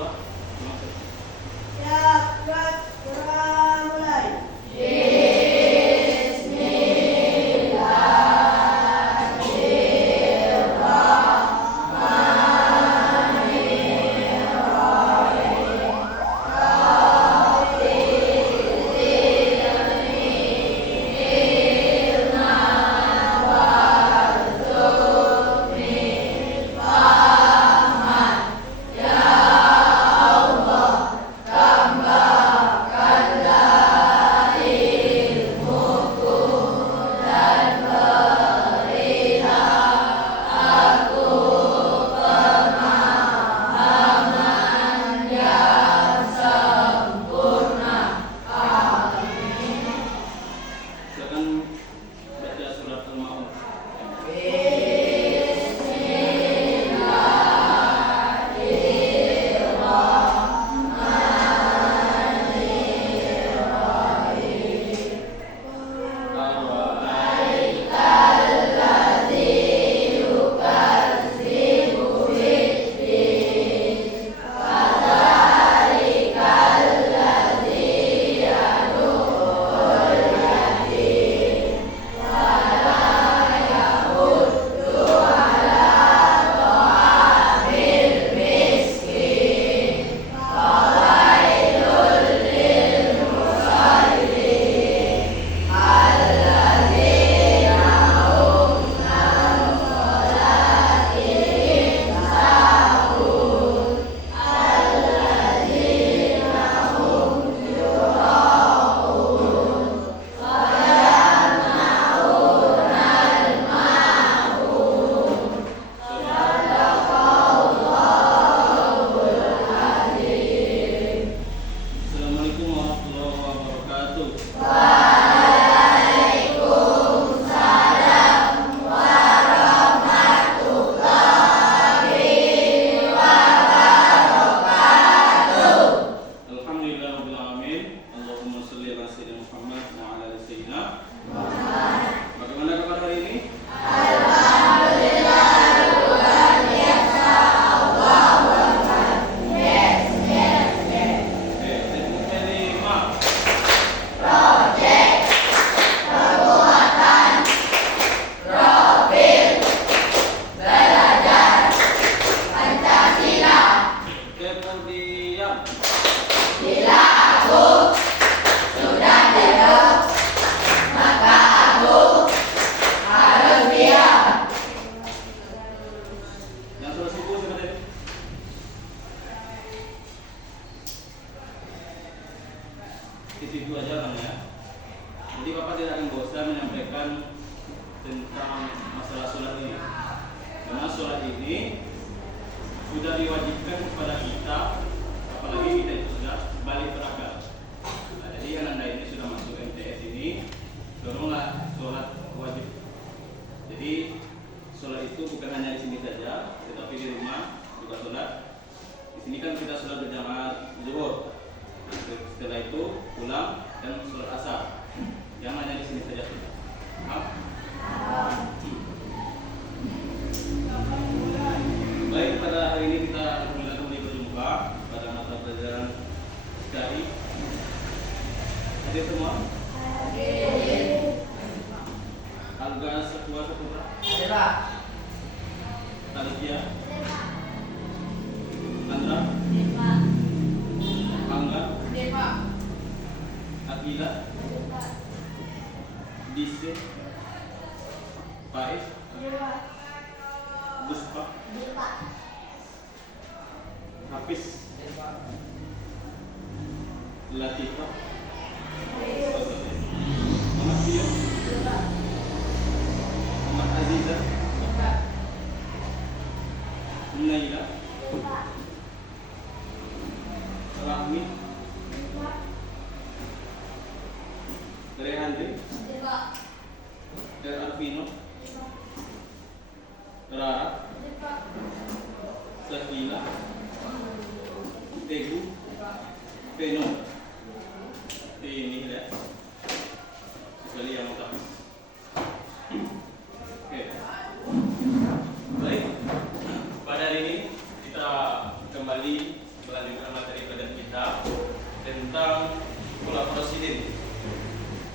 berdua. Terima kasih. Siap, gerak, gerak, mulai. Silakan baca surat Al-Maun. Assalamualaikum warahmatullahi wabarakatuh. Alhamdulillah rabbil alamin. Allahumma shalli ala sayyidina Muhammad wa ala ali sayyidina Muhammad. Bagaimana kabar hari ini? Terima. Kemudian yang sudah subuh sebenarnya. Di situ aja kan ya. Jadi Bapak tidak akan bosan menyampaikan tentang masalah sholat ini. Karena sholat ini sudah diwajibkan kepada kita, apalagi kita itu sudah balik berakal. Nah, jadi yang anda ini sudah masuk MTS ini, doronglah sholat wajib. Jadi sholat itu bukan hanya di sini saja, tetapi di rumah juga sholat. Di sini kan kita sholat berjamaah zuhur. Setelah itu pulang dan sholat asar. Yang hanya di sini saja sudah. Paham? Baik, pada hari ini kita alhamdulillah kembali berjumpa pada mata pelajaran SKI. Hadir semua? Alga Sakwa Saputra? Talibia? Andra? Angga? Akila? Dise? Faiz? Buspa? Hafiz? Latifah? Muhammad Dio? Muhammad Aziza? Naila? Rahmi? Rehandri? Arvino? Rara? Sakila? Teguh? Peno? Ini ya. Sekali yang utama. Oke. Baik. Pada hari ini kita kembali melanjutkan materi pelajaran kita tentang kolaborasi din.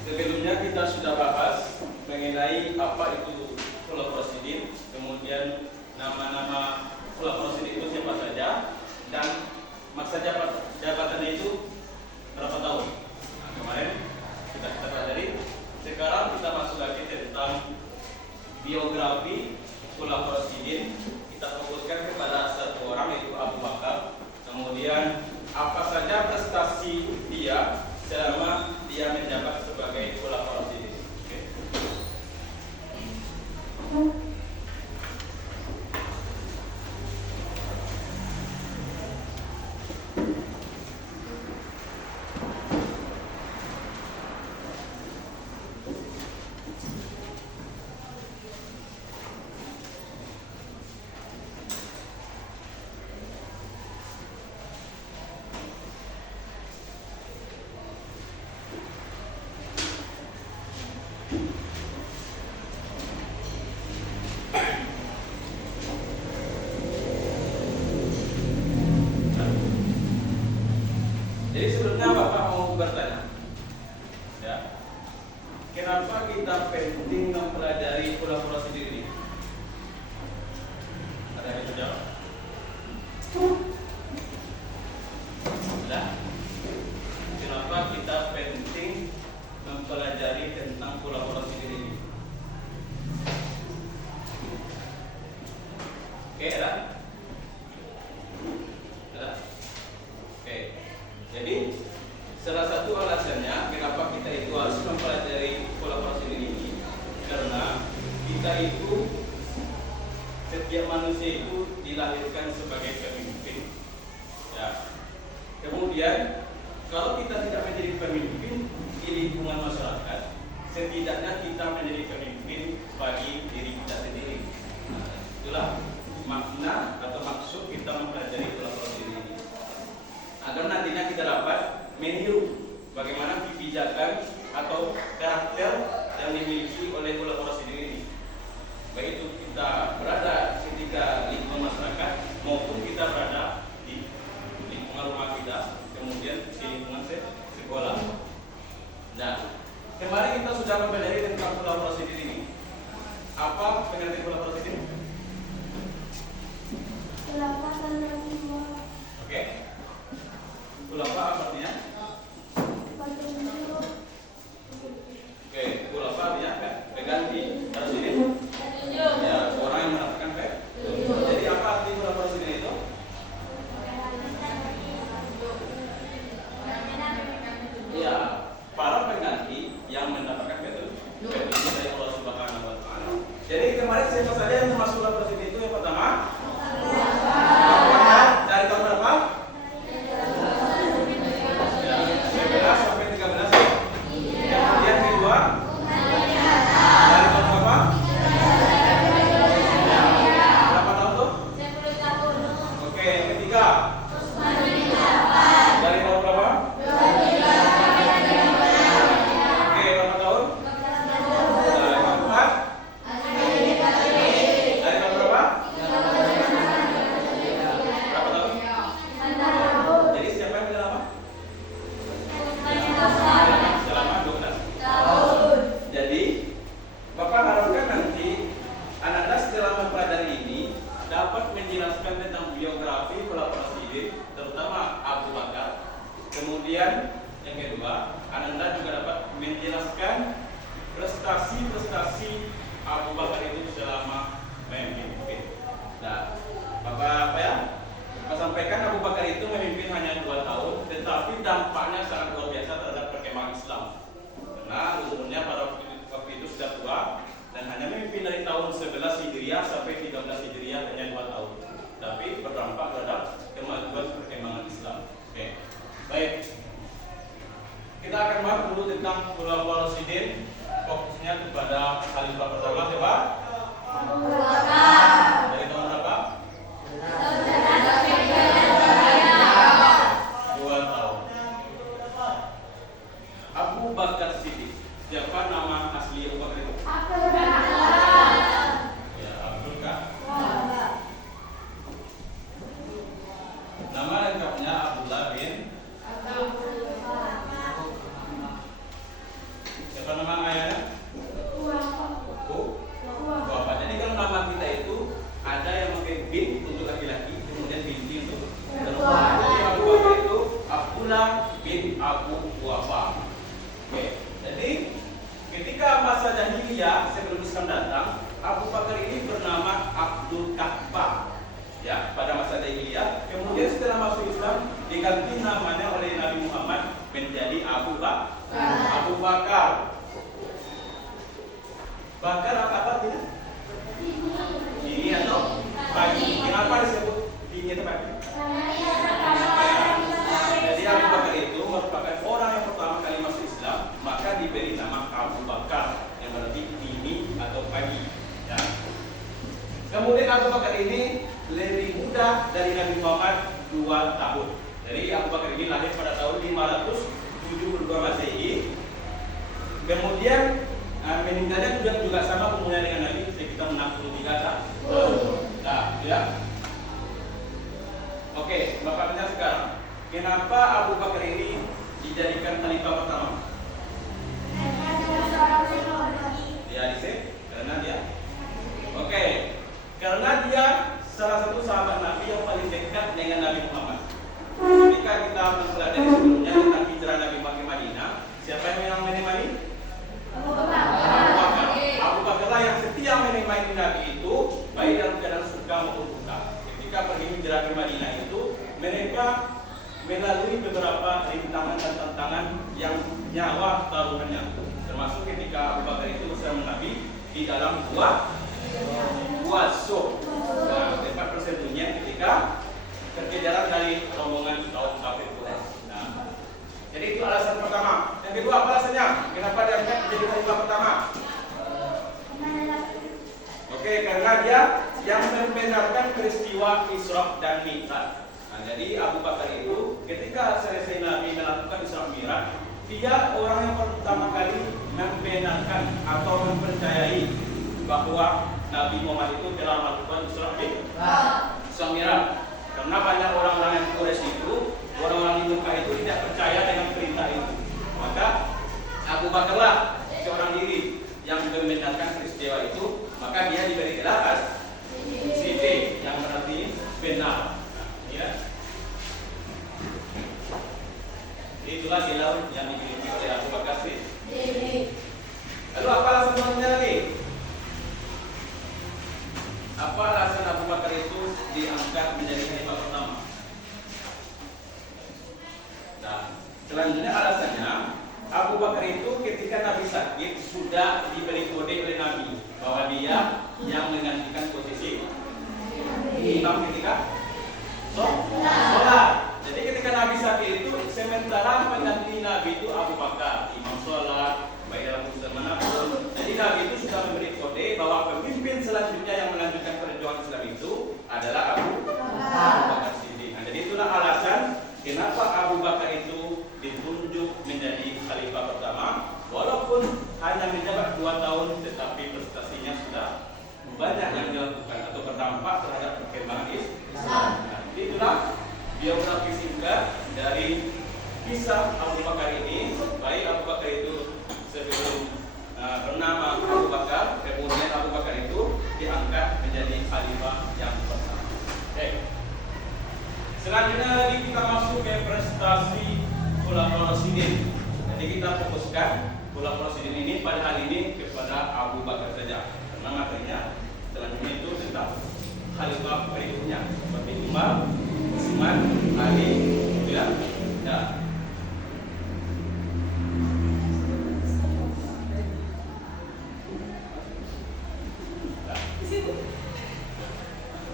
Sebelumnya kita sudah bahas mengenai apa itu kolaborasi din, kemudian nama-nama kolaborasi din itu siapa saja dan masa jabatannya itu berapa tahun. Nah, kemarin kita pelajari. Sekarang kita masuk lagi tentang biografi kolaborasi din. Kita fokuskan kepada satu orang, yaitu Abu Bakar. Kemudian apa saja prestasi dia selama dia menjabat sebagai kolaborasi din. Jadi sebelumnya Bapak mau bertanya, ya, kenapa kita penting mempelajari kolaborasi diri? Ada yang bisa jawab? Ada? Kenapa kita penting mempelajari tentang kolaborasi diri? Oke, ada? Ada? Oke. Jadi salah satu alasannya kenapa kita itu harus mempelajari kolaborasi ini, karena kita itu, setiap manusia itu dilahirkan sebagai pemimpin, ya. Kemudian kalau kita tidak menjadi pemimpin di lingkungan masyarakat, setidaknya kita menjadi pemimpin bagi diri kita sendiri. Nah, itulah makna atau maksud kita mempelajari kolaborasi ini, agar nantinya kita dapat meniru bagaimana kebijakan atau karakter yang dimiliki oleh kolaborasi diri ini. Baik itu kita berada ketika lingkungan masyarakat maupun kita berada di lingkungan rumah kita, kemudian di lingkungan sekolah. Nah, kemarin kita sudah mempelajari tentang kolaborasi diri ini. Apa pengertian kolaborasi diri? Oke. Khulafa artinya? Oke, khulafa artinya apa? Pengganti. Harus ini? Ya, orang yang mendapatkan jadi apa arti khulafa sendiri itu? Ya, para pengganti yang mendapatkan petunjuk dari Allah Subhanahu wa Ta'ala. Jadi kemarin siapa saja yang termasuk khulafa sendiri itu? Yang pertama, dari tahun berapa? 11 sampai 13 ya? Kemudian kedua dari tahun berapa? Ya. Berapa tahun tuh? 10 tahun. Oke, ketiga dari tahun berapa? Oke, berapa tahun? Dari tahun keempat? Dari tahun berapa? Berapa tahun? Jadi siapa yang bilang apa? Selama 12 tahun. Jadi Bapak harapkan nanti Anda setelah mempelajari ini dapat menjelaskan tentang biografi kolaborasi ini, terutama Abu Bakar. Kemudian yang kedua, Anda juga dapat menjelaskan prestasi-prestasi Abu Bakar itu selama memimpin. Nah, Bapak apa ya? Bapak sampaikan Abu Bakar itu memimpin hanya 2 tahun, tetapi dampaknya sangat luar biasa terhadap perkembangan Islam. Karena umurnya pada waktu itu sudah tua dan hanya memimpin dari tahun 11 Hijriah sampai 13 Hijriah hanya 2 tahun. Tapi berdampak terhadap kemajuan perkembangan Islam. Oke. Baik. Kita akan bahas dulu tentang kolaborasi din. Fokusnya kepada khalifah pertama siapa? Dari tahun berapa? Jadi Abu Bakar itu merupakan orang yang pertama kali masuk Islam, maka diberi nama Abu Bakar yang berarti dini atau pagi. Ya. Kemudian Abu Bakar ini lebih muda dari Nabi Muhammad 2 tahun. Jadi Abu Bakar ini lahir pada tahun 572 Masehi. Kemudian meninggalnya juga sama umurnya dengan Nabi, sekitar 63 tahun. Nah, ya. Oke, Bapak tanya sekarang, kenapa Abu Bakar ini dijadikan khalifah pertama? Ya, karena dia. Oke, karena dia salah satu sahabat Nabi yang paling dekat dengan Nabi Muhammad. Ketika kita mempelajari sebelumnya tentang hijrah Nabi ke Madinah, siapa yang menemani? Abu Bakar. Abu Bakar lah yang setia menemani Nabi itu, baik dalam keadaan suka maupun duka. Ketika pergi hijrah ke Madinah itu, mereka melalui beberapa rintangan dan tantangan yang nyawa taruhannya. Termasuk ketika Abu Bakar itu bersama Nabi di dalam gua Sur. Nah, tempat persembunyian ketika kekejaran dari rombongan kaum kafir Quraisy. Nah, jadi itu alasan pertama. Yang kedua apa alasannya? Kenapa dia angkat menjadi khalifah pertama? Oke, karena dia yang membenarkan peristiwa Isra dan Mi'raj. Nah, jadi Abu Bakar itu ketika selesai Nabi melakukan Isra Mi'raj, dia orang yang pertama kali membenarkan atau mempercayai bahwa Nabi Muhammad itu telah melakukan Isra Mi'raj. Karena banyak orang-orang yang Quraisy itu, orang-orang di Mekah itu tidak percaya dengan perintah itu. Maka Abu Bakar lah seorang diri yang membenarkan peristiwa itu, maka dia diberi gelar Siddiq yang berarti benar. Nah, ya. Itulah gelar yang dimiliki oleh Abu Bakar Siddiq. Lalu apa alasan selanjutnya lagi? Apa alasan Abu Bakar itu diangkat menjadi khalifah pertama? Nah, selanjutnya alasannya Abu Bakar itu ketika Nabi sakit sudah diberi kode oleh Nabi bahwa dia yang menggantikan posisi imam ketika sholat. Jadi ketika Nabi sakit itu sementara pengganti Nabi itu Abu Bakar, imam sholat, baik dalam urusan manapun. Jadi Nabi itu sudah memberi kode bahwa pemimpin selanjutnya yang melanjutkan perjuangan Islam itu adalah Abu Bakar Siddiq. Nah, jadi itulah alasan kenapa Abu Bakar itu ditunjuk menjadi khalifah pertama, walaupun hanya menjabat 2 tahun, tetapi prestasinya sudah banyak yang dilakukan atau berdampak terhadap perkembangan Islam. Nah, itulah biografi singkat dari kisah Abu Bakar ini. Baik Abu Bakar itu sebelum bernama Abu Bakar, kemudian Abu Bakar itu diangkat menjadi khalifah yang pertama. Oke. Selanjutnya lagi kita masuk ke prestasi Khulafaur Rasyidin. Jadi kita fokuskan Khulafaur Rasyidin ini pada hari ini kepada Abu Bakar saja, karena materinya selanjutnya itu tentang khalifah berikutnya seperti Umar, Utsman, Ali, ya. Ya.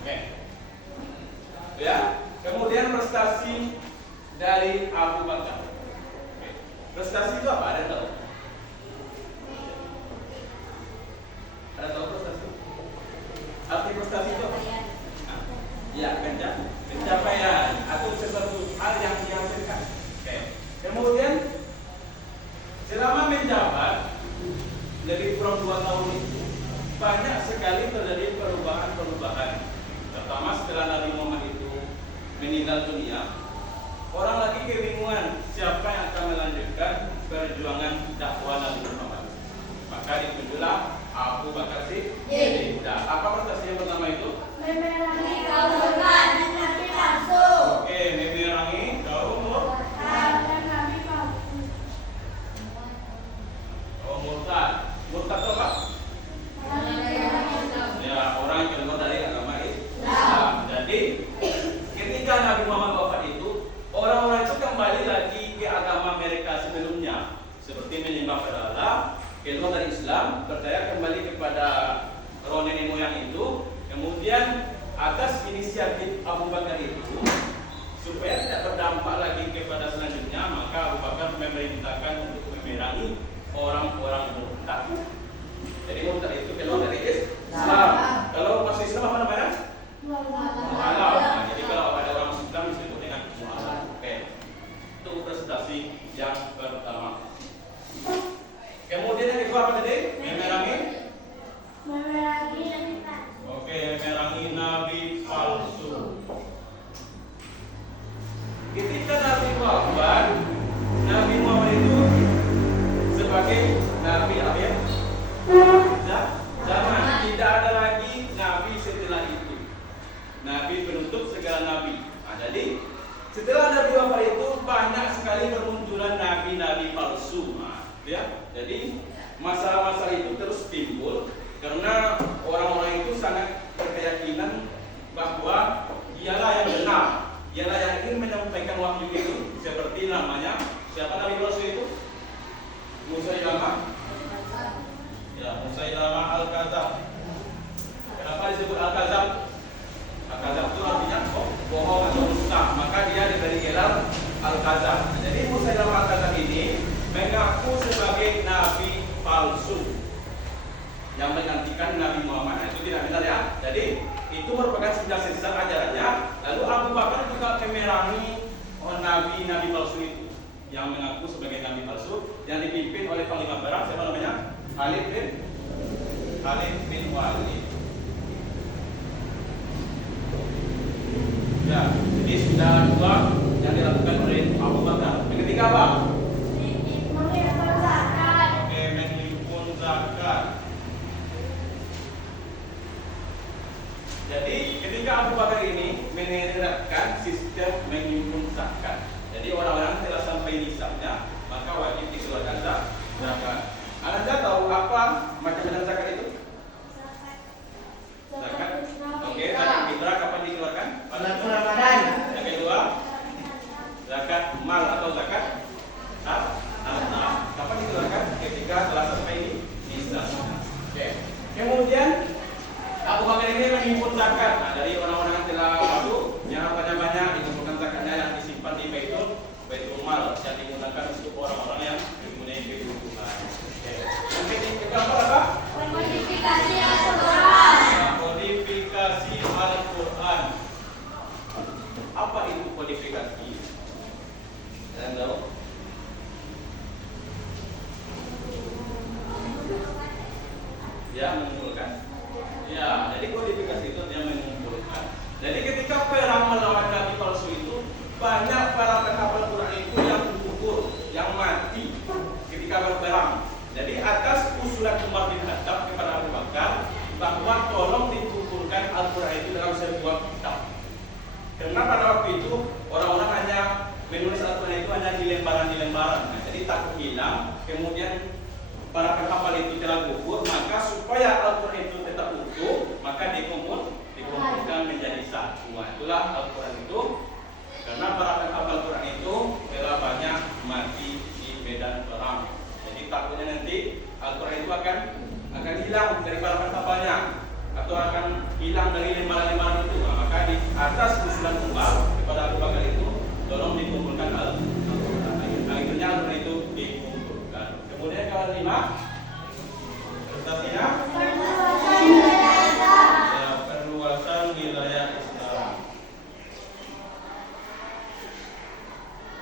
Oke. Ya, kemudian prestasi dari Abu Bakar. Oke. Prestasi itu apa? Ada tahu? Ada tahu prestasi? Arti prestasi itu apa? Nah, ya, pencapaian atau sesuatu hal yang dihasilkan. Oke. Kemudian selama menjabat lebih kurang 2 tahun itu banyak sekali terjadi perubahan-perubahan. Pertama, setelah Nabi Muhammad itu meninggal dunia, orang lagi kebingungan siapa yang akan melanjutkan perjuangan dakwah Nabi Muhammad. Maka ditunjuklah Abu Bakar Siddiq. Nah, apa prestasi yang pertama itu? Memerangi kaum murtad dan nabi palsu. Oke, memerangi kaum Murtad dan nabi palsu. murtad. Murtad itu apa? Ya, orang yang keluar dari agama Islam. Jadi, ketika Nabi Muhammad wafat itu, orang-orang itu kembali lagi ke agama mereka sebelumnya, seperti menyembah berhala, keluar dari Islam, percaya kembali kepada roh nenek moyang itu. Kemudian atas inisiatif Abu Bakar itu, Setelah Nabi wafat itu banyak sekali bermunculan nabi-nabi palsu. Nah, ya. Jadi masalah-masalah itu terus timbul karena orang-orang itu sangat berkeyakinan bahwa dialah yang benar, dialah yang ingin menyampaikan wahyu itu. Seperti namanya siapa nabi palsu itu? Musailamah. Ya, Musailamah Al-Kadzab. Kenapa disebut Al-Kadzab? Al-Kadzab itu artinya bohong atau dusta. Maka dia diberi gelar Al-Kadzab. Jadi Musailamah Al-Kadzab ini mengaku sebagai nabi palsu yang menggantikan Nabi Muhammad. Nah, itu tidak benar ya. Jadi itu merupakan sesat ajarannya. Lalu Abu Bakar juga memerangi nabi palsu itu yang mengaku sebagai nabi palsu yang dipimpin oleh panglima perang siapa namanya? Khalid bin Walid. Ya, jadi sudah dua yang dilakukan oleh Abu Bakar. Yang ketiga apa? Menghimpun zakat. Oke, menghimpun zakat. Jadi ketika Abu Bakar ini menerapkan sistem menghimpun zakat. Jadi orang-orang telah sampai nisabnya, maka wajib dikeluarkan zakat. Anda tahu apa macam-macam zakat itu? Zakat. Oke, zakat fitrah kapan dikeluarkan? Pada bulan Ramadan. Yang kedua, zakat mal atau zakat harta. Kapan dikeluarkan? Ketika telah sampai nisab. Oke. Kemudian Abu Bakar ini menghimpun zakat. Nah, dari orang-orang yang telah masuk, yang banyak-banyak dikumpulkan zakatnya yang disimpan di Baitul Mal yang digunakan untuk orang-orang yang mempunyai kebutuhan. Oke. Yang keempat apa? Modifikasi Al-Quran. Modifikasi Al-Quran. Apa itu modifikasi? Kalian tahu? Ya, mengumpulkan. Ya, jadi kodifikasi itu dia mengumpulkan. Jadi ketika perang melawan nabi palsu itu, banyak para penghafal Quran itu yang gugur, yang mati ketika berperang. Jadi atas usulan Umar bin Khattab kepada Abu Bakar bahwa tolong dikumpulkan Al-Quran itu dalam sebuah kitab. Karena pada waktu itu orang-orang hanya menulis Al-Quran itu hanya di lembaran-lembaran. Nah, jadi takut hilang. Kemudian para penghafal itu telah gugur, maka supaya Al-Quran itu tetap utuh, maka dikumpulkan menjadi satu. Nah, itulah Al-Quran itu. Karena para penghafal Quran itu telah banyak mati di medan perang. Jadi takutnya nanti Al-Quran itu akan hilang dari para penghafalnya atau akan hilang dari lembaran-lembaran itu. Nah, maka di atas usulan Umar kepada Abu Bakar itu, tolong dikumpulkan Al-Quran. Akhirnya Al-Quran itu dikumpulkan. Kemudian yang kelima, prestasinya perluasan wilayah Islam.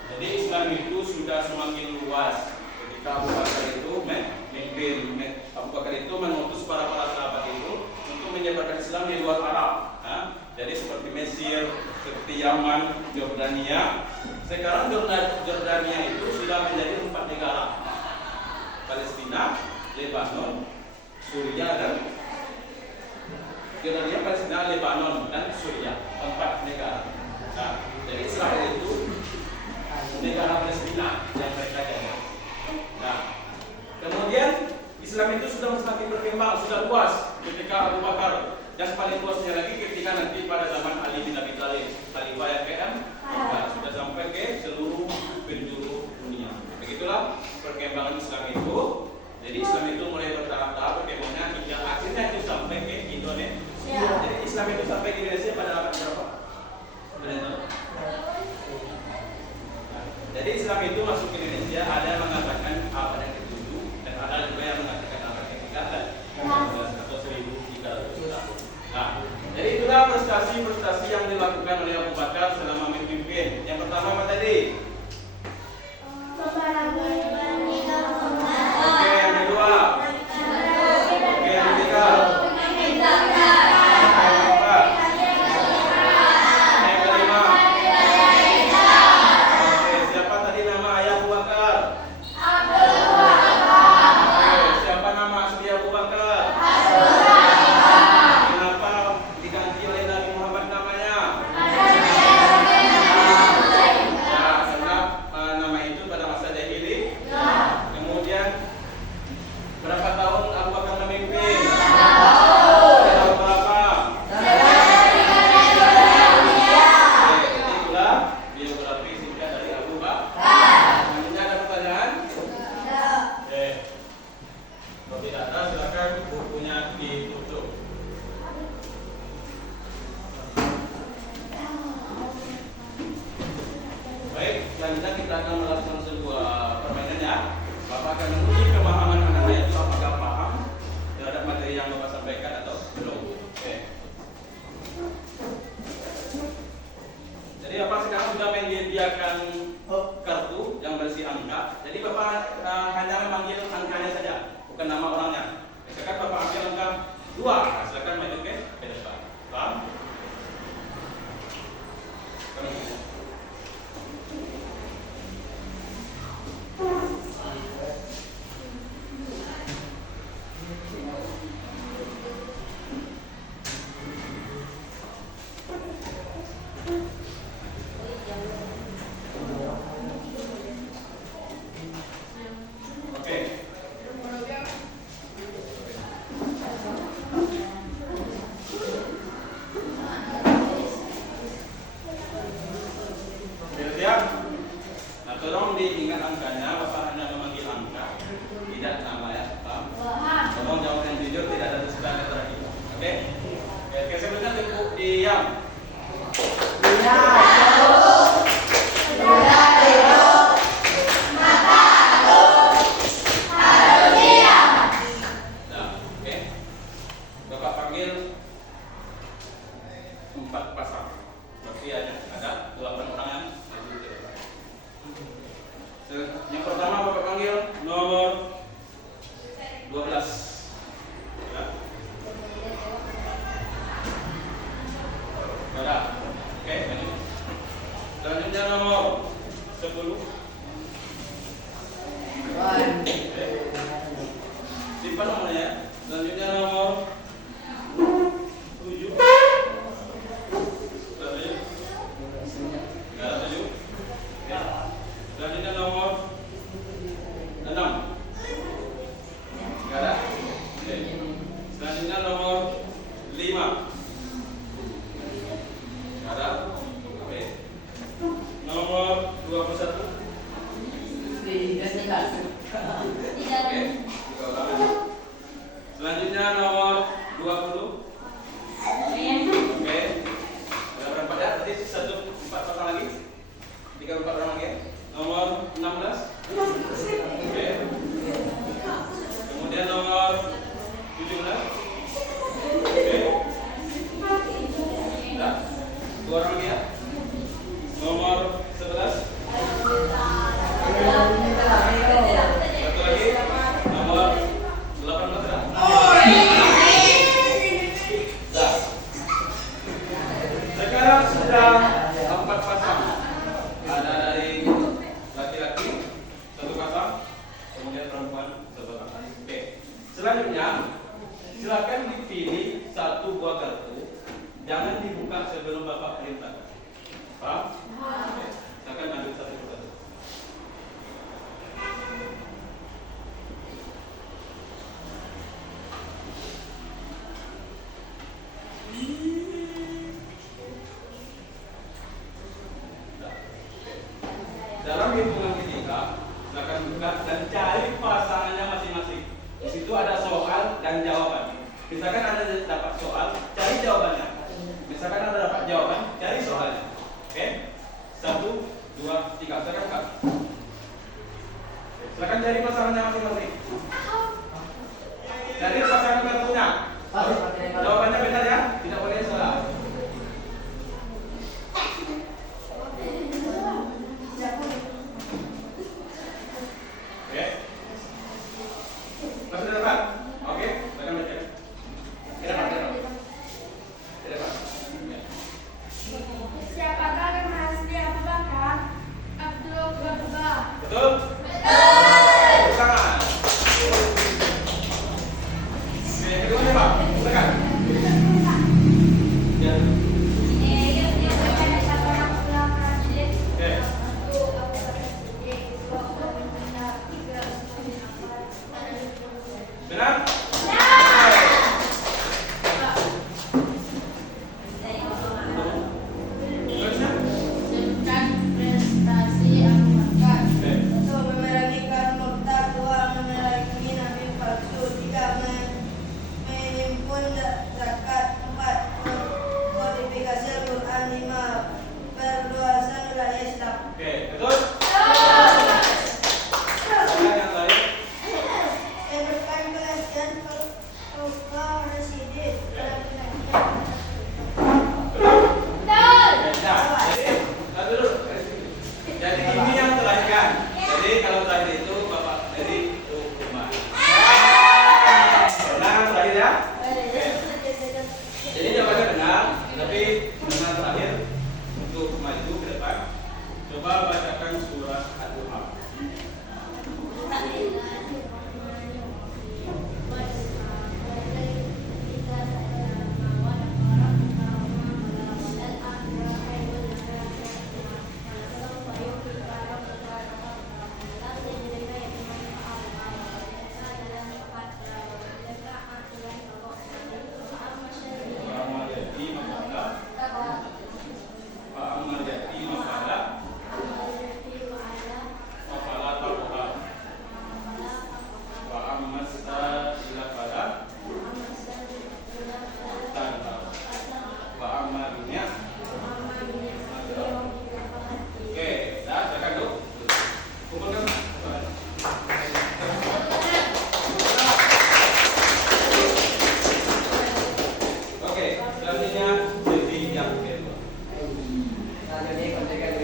Jadi Islam itu sudah semakin luas ketika Abu Bakar itu Abu Bakar itu mengutus para sahabat itu untuk menyebarkan Islam di luar Arab. Jadi seperti Mesir, seperti Yaman, Jordania. Sekarang Jordania itu sudah menjadi 4 negara. Palestina, Lebanon, Suriah dan Jordania, Palestina, Lebanon dan Suriah, 4 negara. Nah, jadi Israel itu negara Palestina yang mereka jaga. Nah, kemudian Islam itu sudah semakin berkembang, sudah luas ketika Abu Bakar, dan paling luasnya lagi ketika nanti pada zaman Ali bin Abi Thalib, Khalifah yang ke-4, sudah sampai ke seluruh penjuru dunia. Begitulah perkembangan Islam itu. Jadi Islam itu mulai bertahap-tahap berkembangnya hingga akhirnya itu sampai ke Indonesia. Jadi Islam itu sampai di Indonesia pada abad berapa? Jadi Islam itu masuk ke Indonesia, ada yang mengatakan abad yang ke-7 dan ada juga yang mengatakan abad yang ke-13 atau 1300 tahun. Nah, jadi itulah prestasi-prestasi yang dilakukan oleh Abu Bakar selama memimpin. Yang pertama apa tadi? Oke, yang kedua. Oke, yang ketiga. selanjutnya kita akan melakukan sebuah permainan ya. Bapak akan menguji pemahaman anak-anak itu apakah paham terhadap materi yang Bapak sampaikan atau belum. Oke. Jadi Bapak sekarang sudah menyediakan kartu yang berisi angka. Jadi Bapak hanya memanggil angkanya saja, bukan nama orangnya. Misalkan Bapak ambil angka 2, silakan maju ke depan. Paham? Tolong diingat angkanya, Bapak hanya memanggil angka, tidak nama ya, paham? Tolong jawab yang jujur, tidak ada dusta antara kita. Oke? Oke, sebelumnya tepuk diam. Oke. Bapak panggil 4 pasang. Berarti ada 8 orang yang yang pertama Bapak panggil nomor 12. Ya. Ada. Oke, lanjut. Selanjutnya nomor 10. Oke. Simpan nomornya ya. Selanjutnya nomor 7. Ada 7. Ya. Selanjutnya nomor 6. Enggak ada? Oke. Selanjutnya nomor 5. Enggak ada? Oke. Nomor 21. Oke. Selanjutnya nomor 20. Oke. Ada berapa ya? Tadi 4 pasang lagi. 3 4 orang lagi ya. Nomor 16. Oke. Kemudian nomor 17. Oke. Nah, 2 orang lagi ya. Nomor 11. Satu lagi. Nomor 18 ya. Nah. Sekarang sudah 4 pasang. Ada dari laki-laki 1 pasang, kemudian perempuan 1 pasang. Oke. Selanjutnya, silakan dipilih 1 buah kartu. Jangan dibuka sebelum Bapak perintahkan. Paham? Oke. Silakan ambil 1 kartu. Dalam hitungan ketiga, silakan buka dan cari pasangannya masing-masing. Di situ ada soal dan jawaban. Misalkan Anda dapat soal, cari jawabannya. Misalkan Anda dapat jawaban, cari soalnya. Oke? 1, 2, 3. Silakan buka. Silakan cari pasangannya masing-masing. Cari pasangan kartunya. Jawabannya benar ya, tidak boleh salah. Oke. Masih dapat? Oke, silakan baca. Tidak. Siapakah yang Hasbi Abu Bakar? Abdul Ghafar. Betul? Betul. Tangan.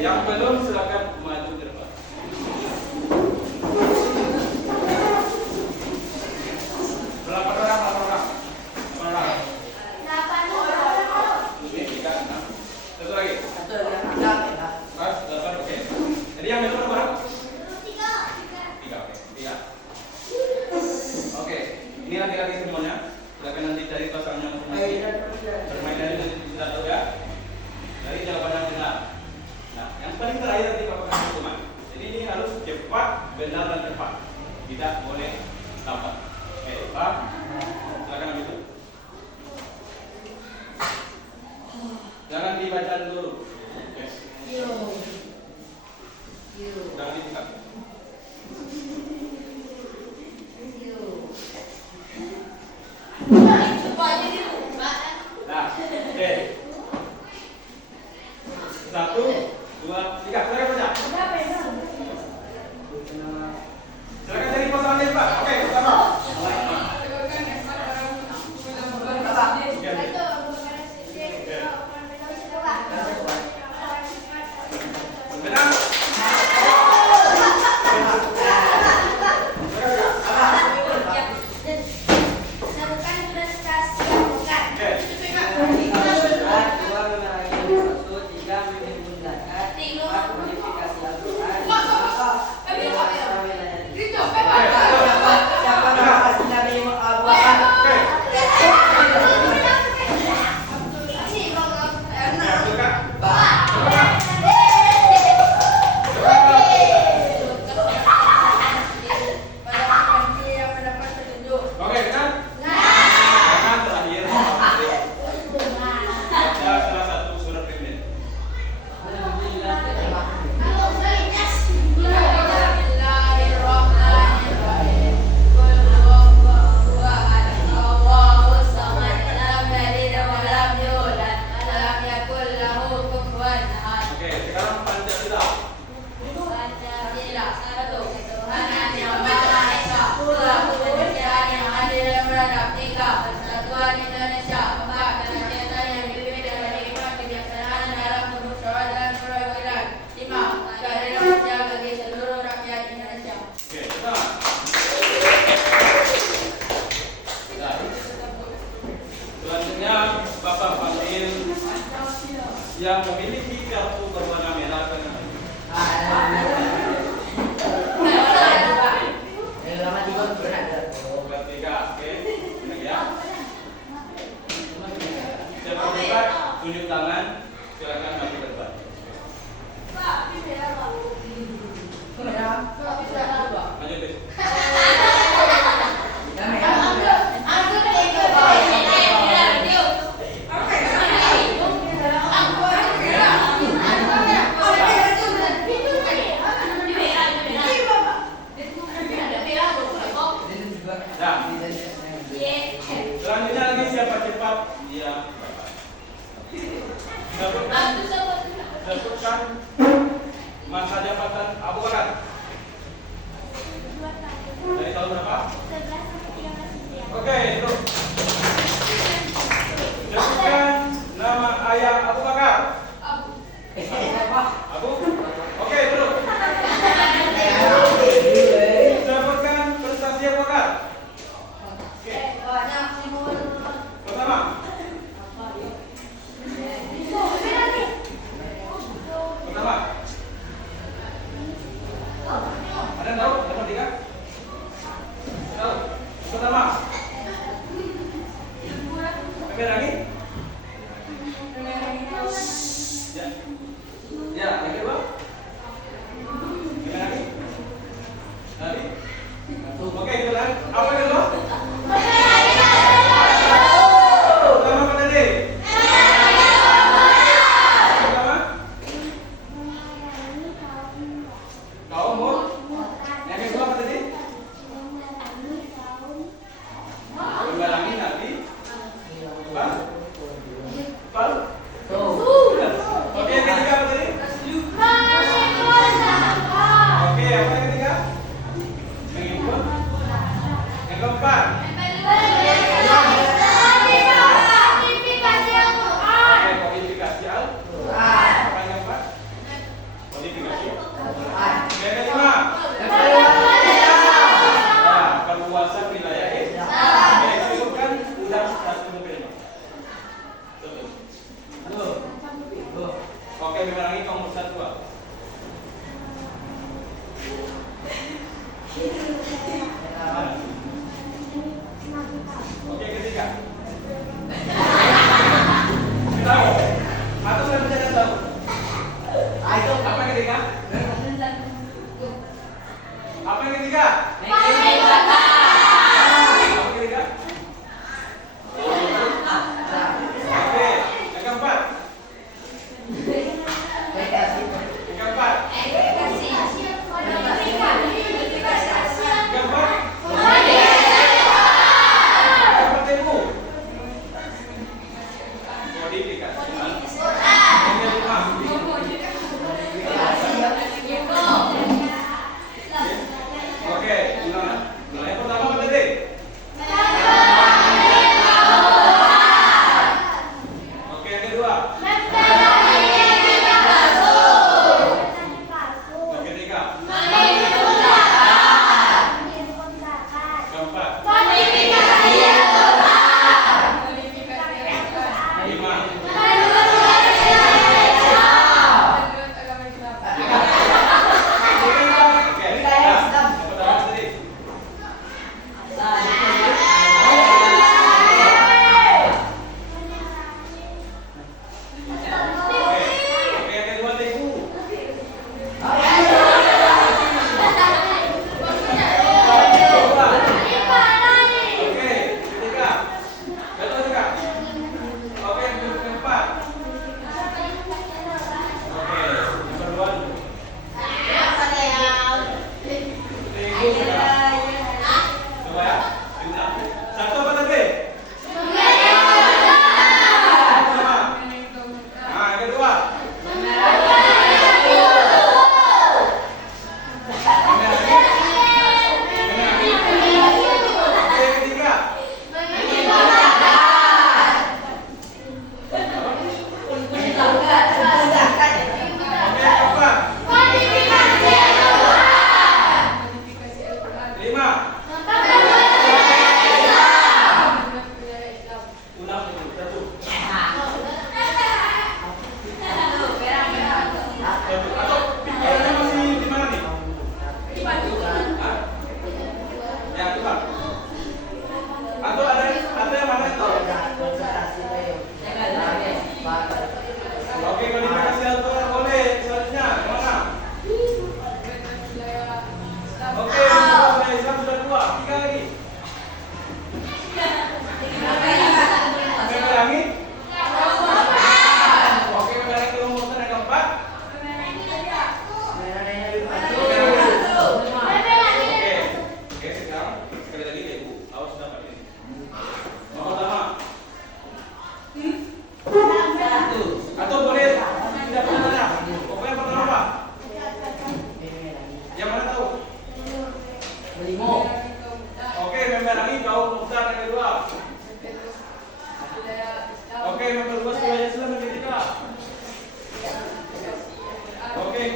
yang belum silakan maju ke depan. Berapa orang? Ini 3, 6. Satu lagi. Mas, 8, oke. Jadi yang belum berapa? 3, oke. 3. Oke, ini laki-laki semuanya. Silakan nanti cari pasangannya masing-masing. Permainan ini nanti kita tahu ya. Dari jawaban yang benar. Nah, yang paling terakhir nanti Bapak kasih hukuman. Jadi ini harus cepat, benar dan cepat. Tidak boleh lambat. Oke, Pak. Silakan ambil itu. Jangan dibaca dulu. Oke. Jangan dibuka. Nah, oke. 1, 2, 3. Silakan baca. Silakan cari pasangannya, Pak. Oke, pertama. Benar. Oke, kan? Yang terakhir, baca salah satu surat pendek. Oke, sekarang Pancasila. Persatuan Indonesia, kegiatan yang dipimpin oleh hikmat kebijaksanaan dalam bermusyawarah dan perwakilan. 5. Keadilan sosial bagi seluruh rakyat Indonesia. Oke, betul. Nah, selanjutnya Bapak panggil yang memiliki kartu berwarna merah ke depan. Ketiga, oke, ini ya. Siapa buka, tunjuk tangan, silakan maju ke depan. Maju deh. Nah, selanjutnya lagi siapa cepat dia dapat. Sebutkan masa jabatan Abu Bakar. Dari tahun berapa? Oke, terus. Sebutkan nama ayah Abu Bakar. Abu. Oke, terus. Sebutkan prestasi Abu Bakar. Oke. Pertama. Pertama. Ada yang tahu? Nomor 3? Tahu? Pertama. Ambil lagi. Ya. Ya, yang kedua.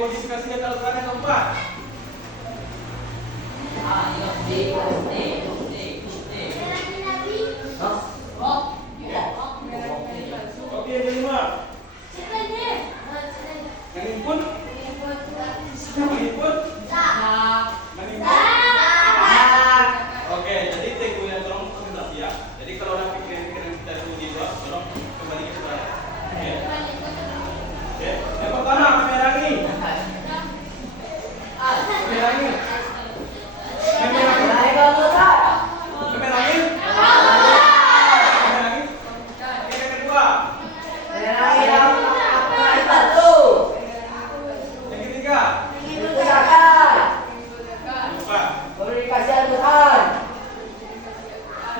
modifikasikan Al-Quran yang keempat. Oke, yang kelima. Mengimpun. Mengimpun. Oke, jadi tegu yang tolong konsentrasi ya. Jadi kalau ada pikiran-pikiran yang kita dulu di luar, tolong kembali ke sana. Oke. Oke. Yang pertama memerangi. Memerangi. Memerangi. Memerangi. Memerangi. Yang kedua. Yang ketiga. Empat.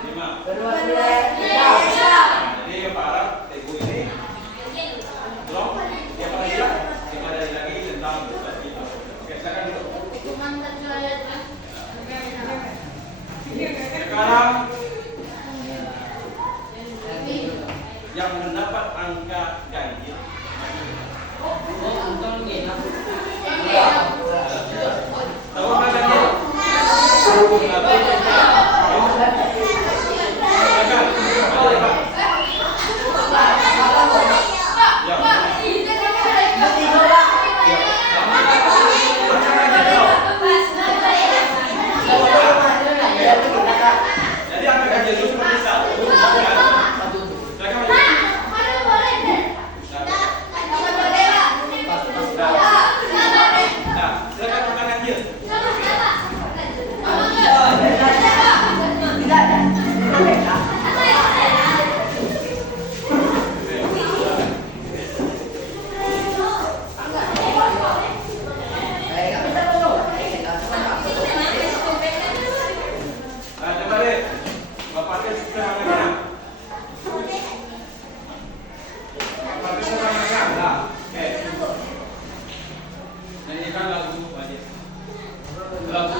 Lima. Jadi yang Pak Arab, tegu ini tolong yang apa lagi? Kita dari lagi tentang tugas kita. Oke, silakan dulu. Sekarang yang mendapat angka ganjil. Tahu apa ganjil? Jadi angka ganjil itu seperti satu. Silakan angka ganjil. Nah, coba deh. Bapaknya sudah angkanya. Bapaknya sudah angkanya. Nah, oke. Nyanyikan lagu aja. Lagu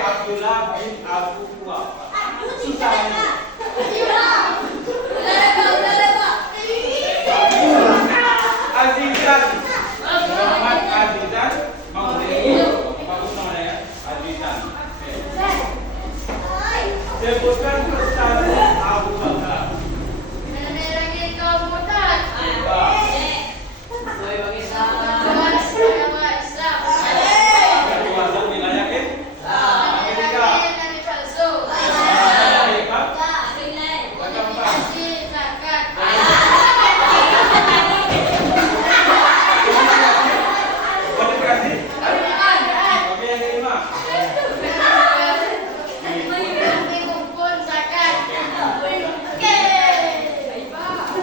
Abdullah bin Abu Quhafa. susah ini. Azizan. Muhammad Azizan. Mau bagus namanya ya. Azizan. Sebutkan prestasi Abu Bakar. Termasuk wilayah Amerika. Oke, yang kelima.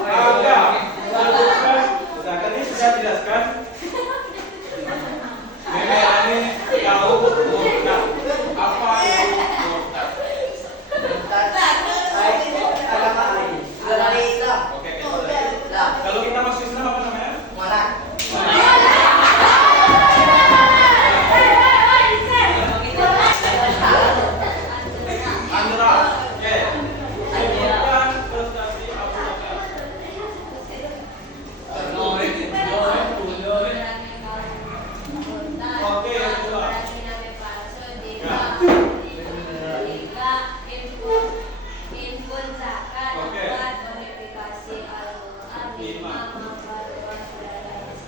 Agak. Sedangkan ini sudah dijelaskan. Memerani tahu murtad. Apa itu murtad? Oke, kalau kita masuk Islam apa namanya? Andra. Oke. Sebutkan prestasi Abu Bakar. Oke, yang kedua.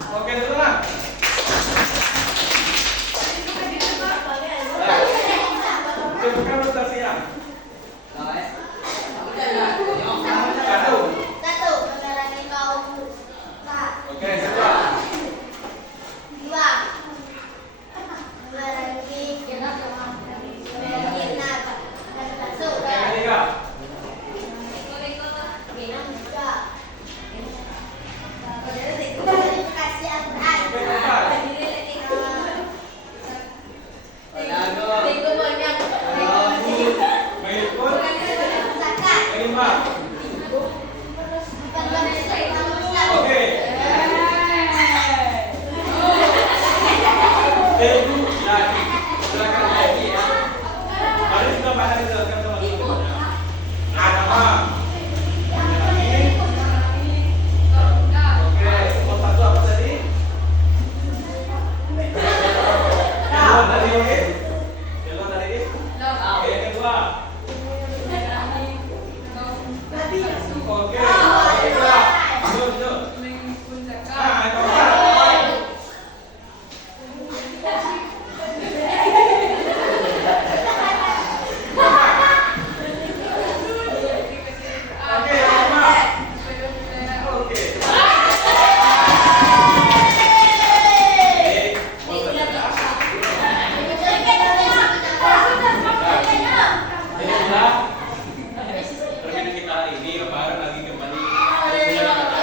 Oke, teman. Sebutkan prestasinya. Satu. Oke, kedua. Oke, ketiga. Oke, keempat. Mengikut. Kelima. Oke. Teguh lagi. Silakan lagi ya. Tadi sudah banyak dijelaskan teman-teman. Agama. Oke, nomor satu apa tadi? Jalan tadi, oke? Jalan tadi. Oke, yang kedua. Oke, yang kedua. Duduk. Nah, yang keempat. Oke, yang kelima. Oke. Ini sudah permainan kita hari ini. Lebaran lagi kembali. Harusnya dibaca.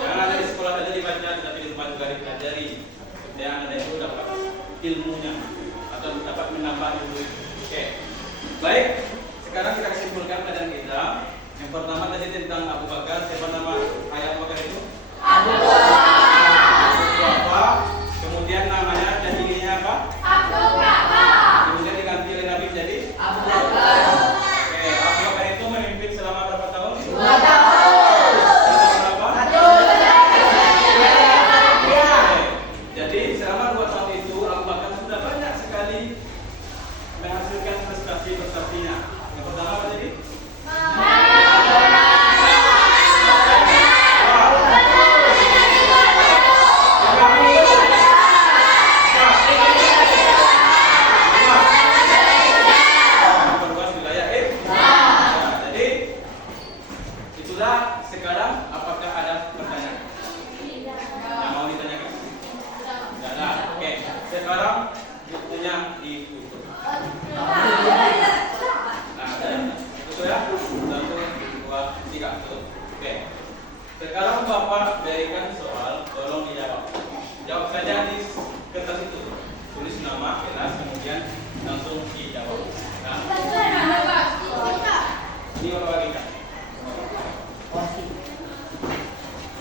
Jangan ada di sekolah saja dibaca, tetapi di rumah juga dipelajari. Yang ada itu dapat ilmunya atau dapat menambah ilmu itu. Oke. Baik. Sekarang kita simpulkan pelajaran kita. Yang pertama tadi tentang Abu Bakar. Siapa nama ayah Abu Bakar itu? Abu Bakar. Kemudian namanya dan ininya apa? Kemudian diganti oleh Nabi jadi Abu Bakar. Oke, Abu Bakar itu memimpin selama berapa tahun? 2 tahun. Selama berapa? Oke. Jadi selama 2 tahun itu Abu Bakar sudah banyak sekali menghasilkan prestasi-prestasinya. Yang pertama apa tadi? Memperluas wilayah Nah, jadi itulah. Sekarang apakah ada pertanyaan yang mau ditanyakan? Tidak ada. Oke, sekarang bukunya ditutup. Nah, tutup ya. 1, 2, 3, tutup. Oke. Sekarang Bapak berikan soal, tolong dijawab. Jawab saja di kertas itu. Tulis nama, kelas, kemudian langsung dijawab. Nah, ini Bapak bagikan.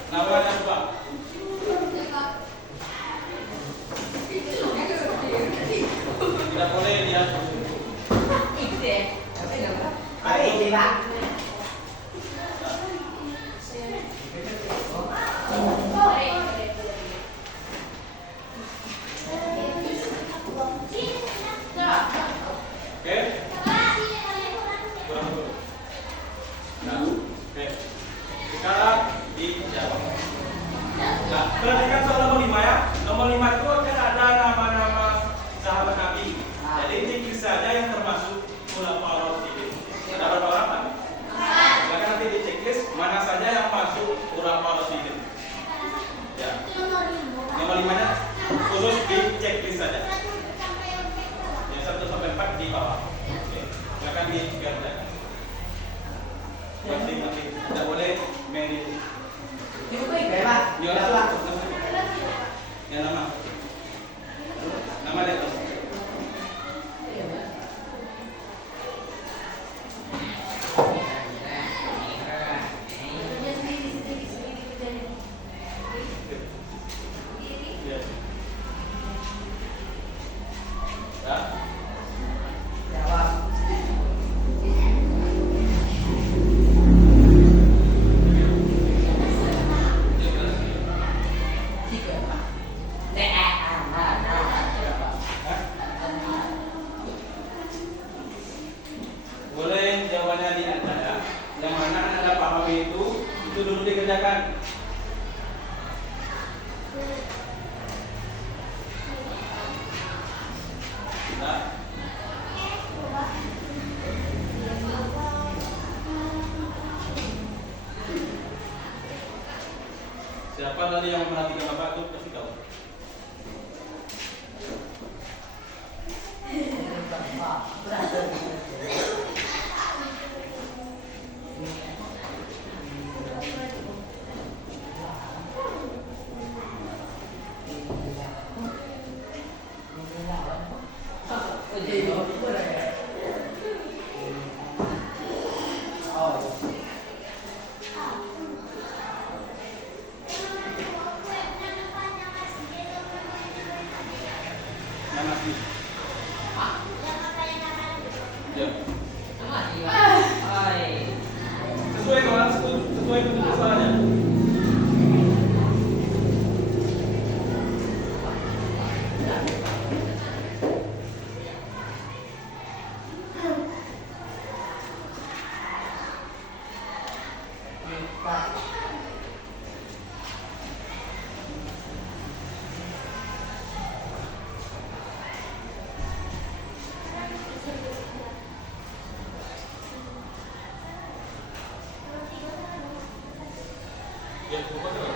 Nama dan Bapak. Tidak boleh lihat. Baik. Pak. Oke? Kurang dulu. Nah, oke. Sekarang dijawab. Nah, perhatikan soal nomor 5 ya. Nomor 5 itu akan ada nama-nama sahabat Nabi. Jadi ini saja yang termasuk khulafaur rasyidin. Ada berapa orang, Pak? Silakan nanti di checklist mana saja yang masuk khulafaur rasyidin. Ya. Nomor 5-nya khusus di checklist saja. Yang 1 sampai 4 di bawah. Oke. Silakan dikerjakan. Nanti tidak boleh main. Itu baik, Pak. Ya, langsung. Ya, nama. Nama deh. Ya. Ya. Jawab. Tiga, Pak. Boleh jawabannya di antara yang mana Anda pahami itu dulu dikerjakan. Nah. Siapa tadi yang memperhatikan Bapak itu pasti tahu. Nama sih. Ya. Sesuai soal sesuai bentuk soalnya. Ya, bukan soal.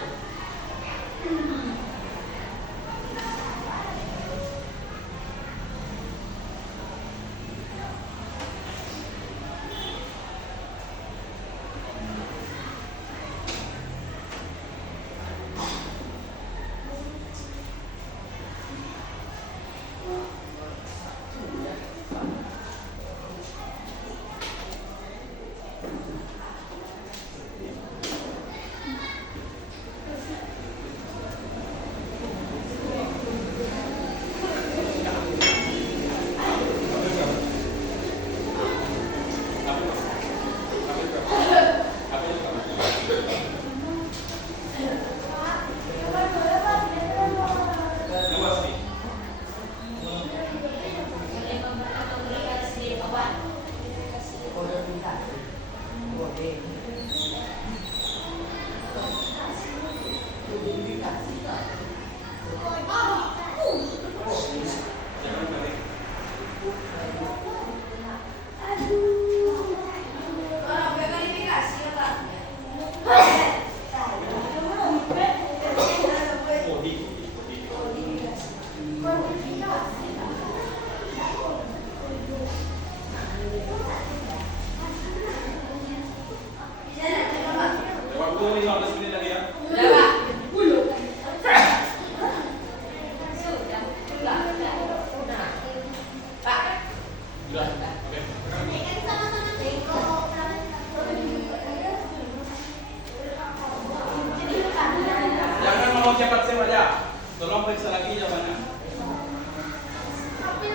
Waktu 15 menit lagi ya. Sudah. Oke. Jangan mau cepat saja. Tolong periksa lagi jawabannya. Tapi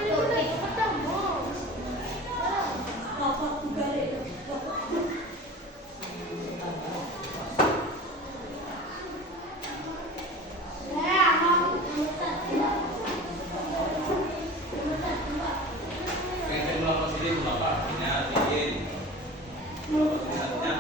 Artinya,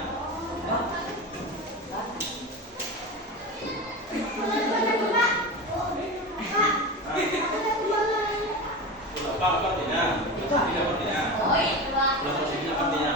apa artinya? Tidak artinya. Belum posisinya artinya.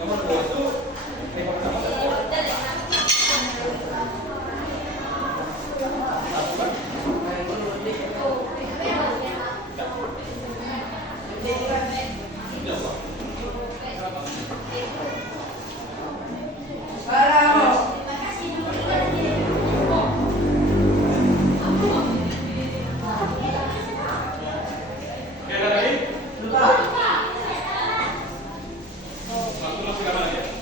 Kamu terus. Waktu masih kapan aja?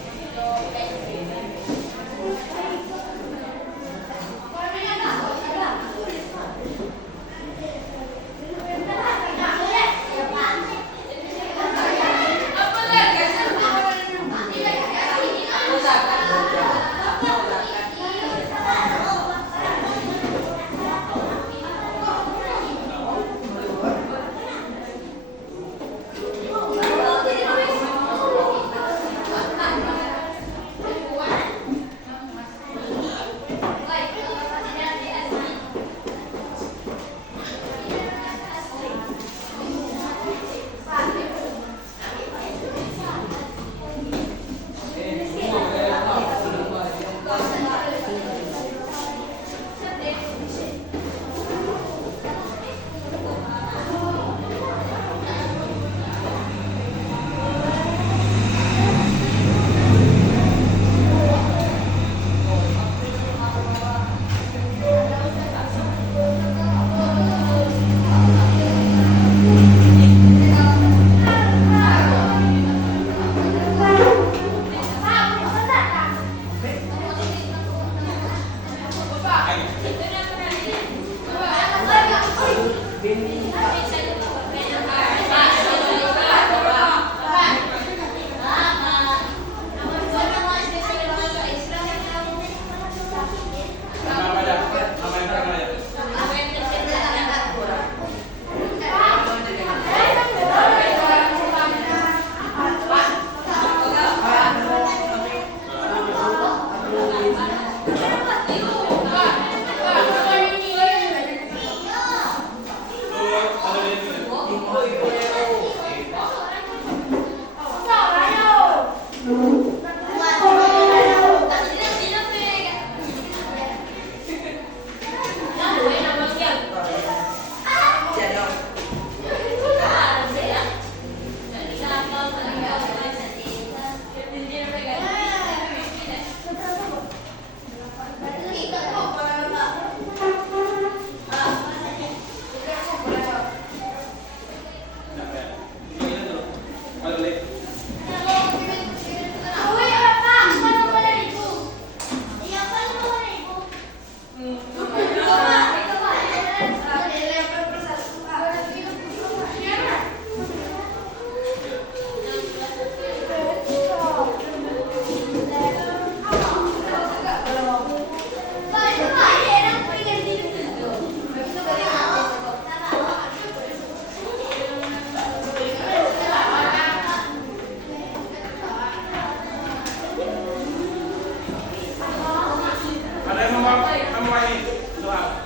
semua ini? Soal.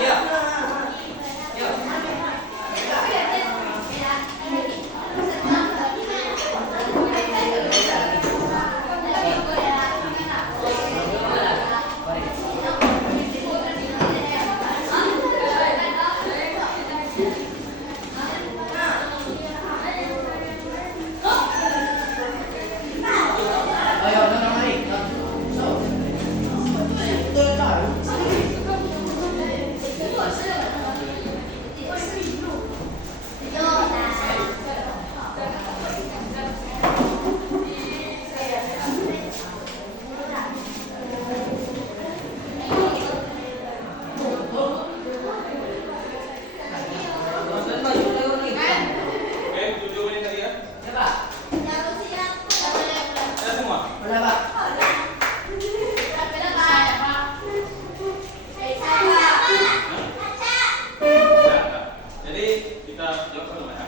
Iya. Iya. Ayo, nona mari. So. Betul lah. Oke, 7 menit lagi ya. Ya, Pak. Ada semua? Udah, Pak. Ya. Jadi kita jawab satu ya.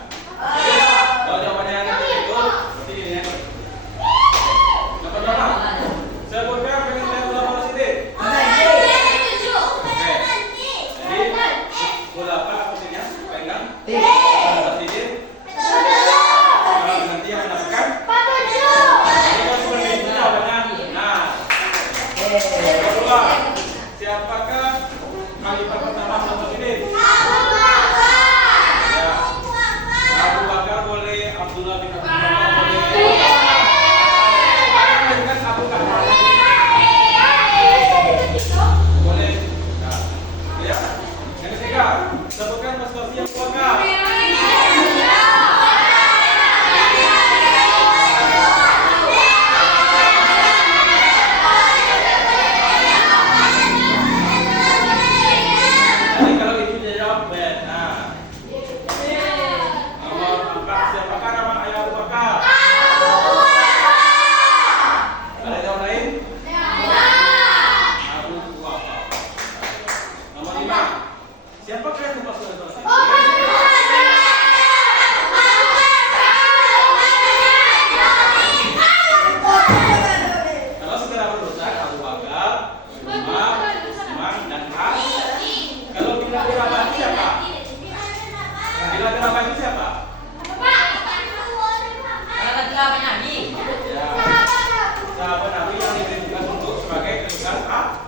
Kalau jawabannya yang itu, berarti ini ya. Dapat berapa? Sebutkan pengen lihat berapa sini. Oke. Jadi, bola apa posisinya? Pegang. Atas sini. Kalau nanti yang mendapatkan. Ini kalau seperti itu jawabannya. Nah, kedua, siapakah khalifah pertama Abu Bakar? Ya, Abu Bakar boleh, Abdullah bin Abu Bakar boleh. Kan Abu Bakar boleh. Nah, ya. Yang ketiga, sebutkan prestasi Abu Bakar. Jadi kalau itu dia jawab Ben. Nah, nomor 4, siapakah nama ayah Abu Bakar? Ada jawab lain? Abu Bakar. Nomor 5, siapakah yang termasuk dalam sini? Kalau secara berurutan Abu Bakar, Umar, Utsman, dan Ali. Kalau bila dirabah siapa? Bila dirabah itu siapa? Kalau telah menyanyi. Ya, sahabat Nabi yang diberi tugas untuk sebagai tugas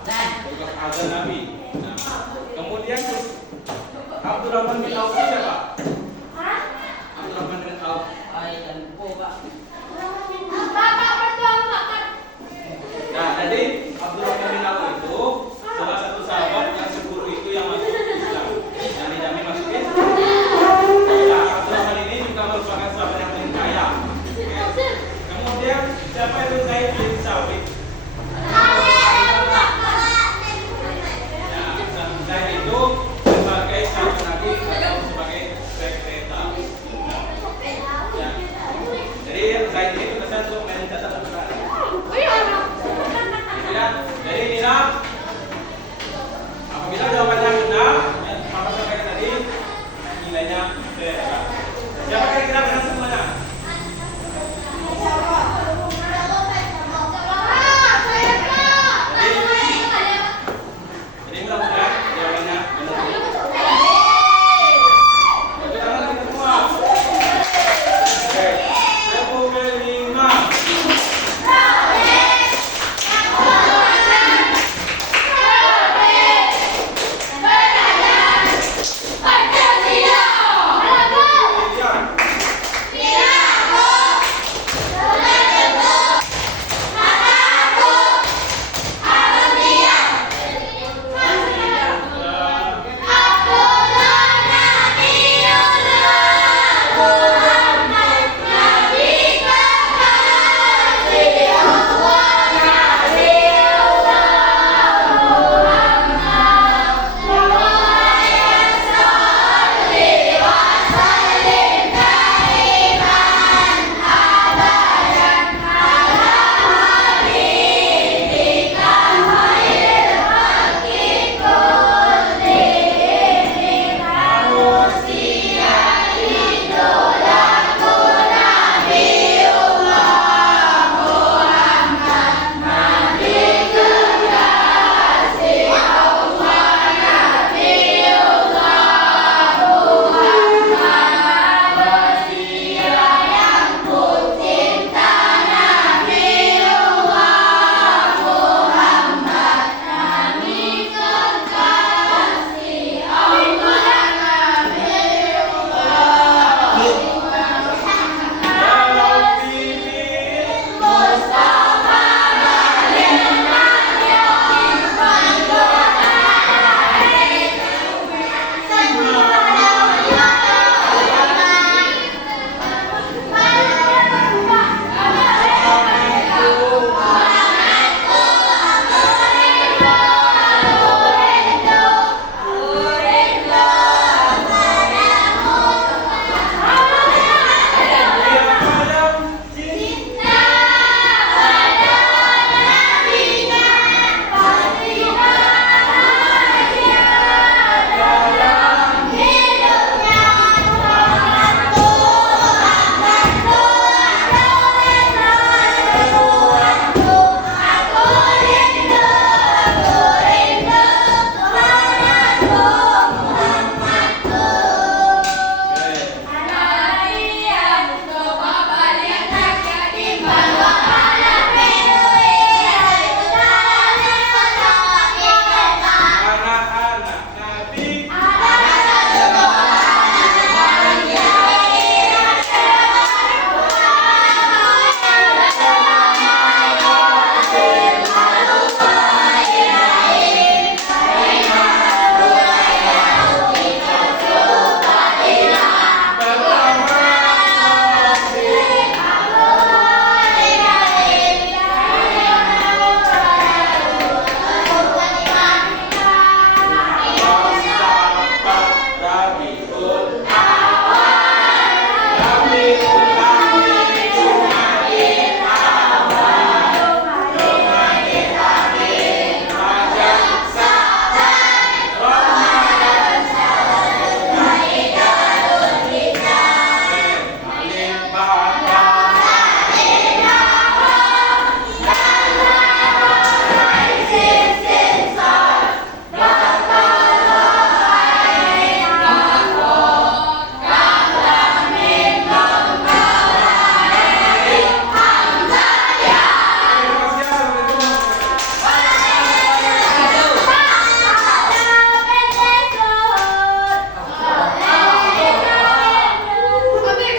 Dan tugas azan Nabi. Nah, kemudian Abdurrahman bin Auf itu siapa? Abdurrahman bin Auf. ai dan po, Pak. Nah, jadi Abdurrahman bin Auf itu salah satu sahabat yang 10 itu yang masuk Islam, yang dijamin masuk Islam. Nah, Abdurrahman ini juga merupakan sahabat yang paling kaya. Oke. Kemudian siapa itu Zaid bin Sabit? Nah, Zaid itu sebagai sahabat Nabi atau sebagai sekretaris. Ya. Jadi Zaid ini tugasnya untuk mencatat perkara. Ya, jadi Nina, apabila jawabannya benar, yang Papa sampaikan tadi, nilainya B. Siapa kira-kira